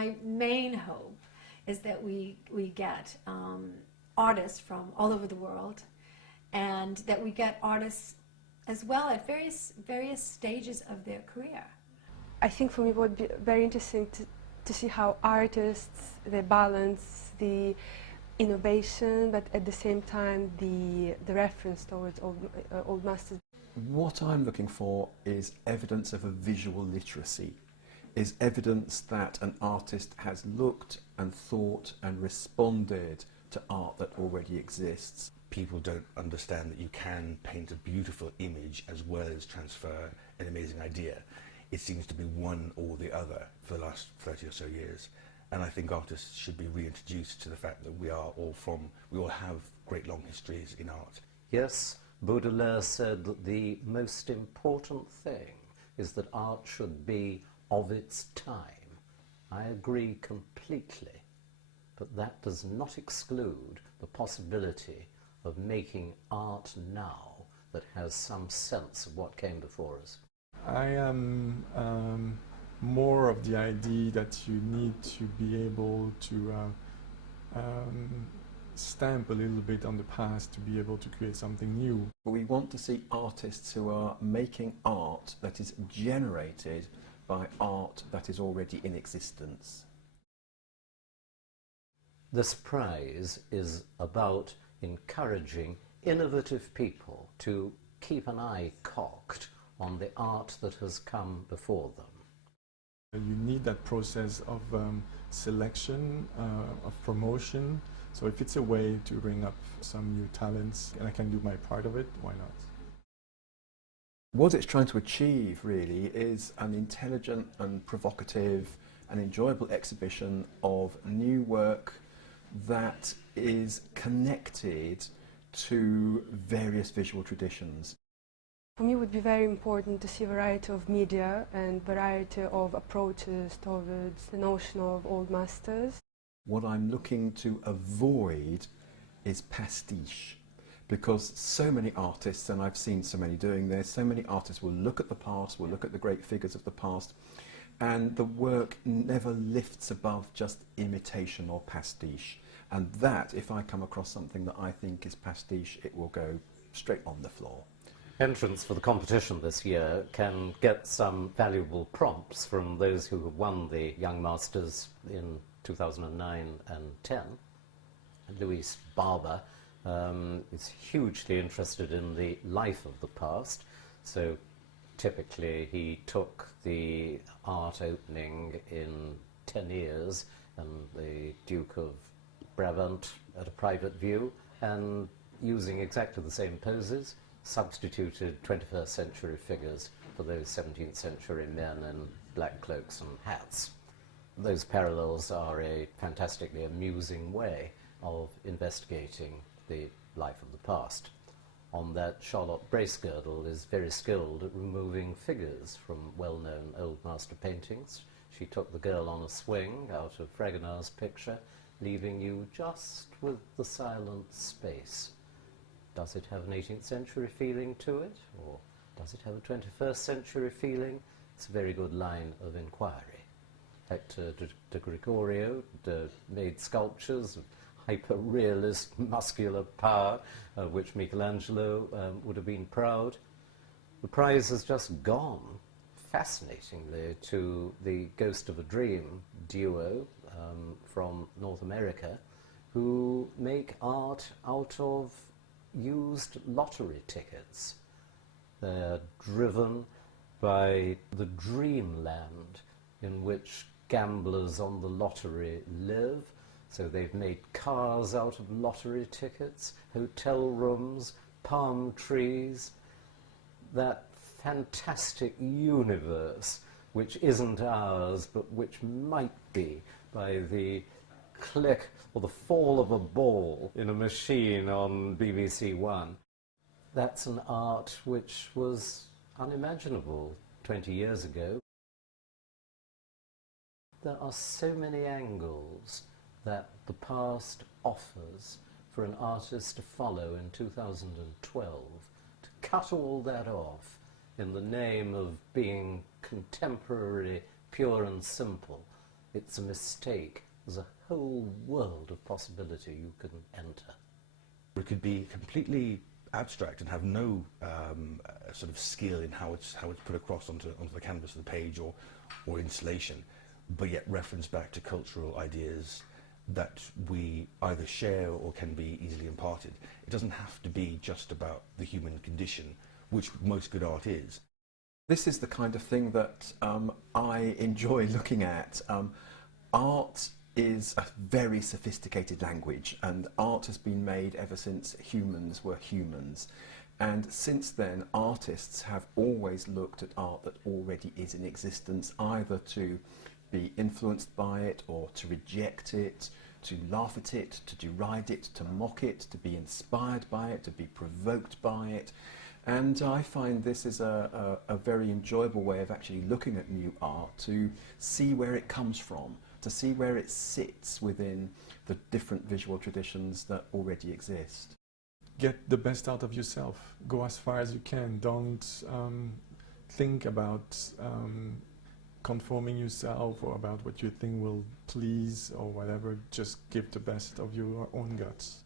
my main hope is that we get artists from all over the world, and that we get artists as well at various stages of their career. I think for me it would be very interesting to see how artists, they balance the innovation, but at the same time the reference towards old masters. What I'm looking for is evidence of a visual literacy, is evidence that an artist has looked and thought and responded to art that already exists. People don't understand that you can paint a beautiful image as well as transfer an amazing idea. It seems to be one or the other for the last 30 or so years. And I think artists should be reintroduced to the fact that we all have great long histories in art. Yes, Baudelaire said that the most important thing is that art should be of its time. I agree completely, but that does not exclude the possibility of making art now that has some sense of what came before us. I am more of the idea that you need to be able to stamp a little bit on the past to be able to create something new. We want to see artists who are making art that is generated by art that is already in existence. This prize is about encouraging innovative people to keep an eye cocked on the art that has come before them. You need that process of selection, of promotion. So if it's a way to bring up some new talents and I can do my part of it, why not? What it's trying to achieve really is an intelligent and provocative and enjoyable exhibition of new work that is connected to various visual traditions. For me it would be very important to see a variety of media and variety of approaches towards the notion of old masters. What I'm looking to avoid is pastiche, because so many artists, and I've seen so many doing this, so many artists will look at the past, will look at the great figures of the past, and the work never lifts above just imitation or pastiche. And that, if I come across something that I think is pastiche, it will go straight on the floor. Entrants for the competition this year can get some valuable prompts from those who have won the Young Masters in 2009 and 10. Lluís Barba is hugely interested in the life of the past, so typically he took the art opening in 10 years and the Duke of Brabant at a private view, and using exactly the same poses, substituted 21st century figures for those 17th century men in black cloaks and hats. Those parallels are a fantastically amusing way of investigating the life of the past. On that, Charlotte Bracegirdle is very skilled at removing figures from well-known old master paintings. She took the girl on a swing out of Fragonard's picture, leaving you just with the silent space. Does it have an 18th century feeling to it, or does it have a 21st century feeling? It's a very good line of inquiry. Hector de Gregorio made sculptures of hyper-realist muscular power, of which Michelangelo would have been proud. The prize has just gone, fascinatingly, to the Ghost of a Dream duo from North America, who make art out of used lottery tickets. They're driven by the dreamland in which gamblers on the lottery live. So they've made cars out of lottery tickets, hotel rooms, palm trees, that fantastic universe which isn't ours but which might be by the click or the fall of a ball in a machine on BBC One. That's an art which was unimaginable 20 years ago. There are so many angles that the past offers for an artist to follow in 2012. To cut all that off in the name of being contemporary, pure and simple, it's a mistake. There's a whole world of possibility you can enter. It could be completely abstract and have no sort of skill in how it's put across onto the canvas of the page or installation, but yet reference back to cultural ideas that we either share or can be easily imparted. It doesn't have to be just about the human condition, which most good art is. This is the kind of thing that I enjoy looking at. Art is a very sophisticated language, and art has been made ever since humans were humans. And since then, artists have always looked at art that already is in existence, either to be influenced by it, or to reject it, to laugh at it, to deride it, to mock it, to be inspired by it, to be provoked by it. And I find this is a very enjoyable way of actually looking at new art, to see where it comes from, to see where it sits within the different visual traditions that already exist. Get the best out of yourself. Go as far as you can. Don't think about conforming yourself or about what you think will please or whatever. Just give the best of your own guts.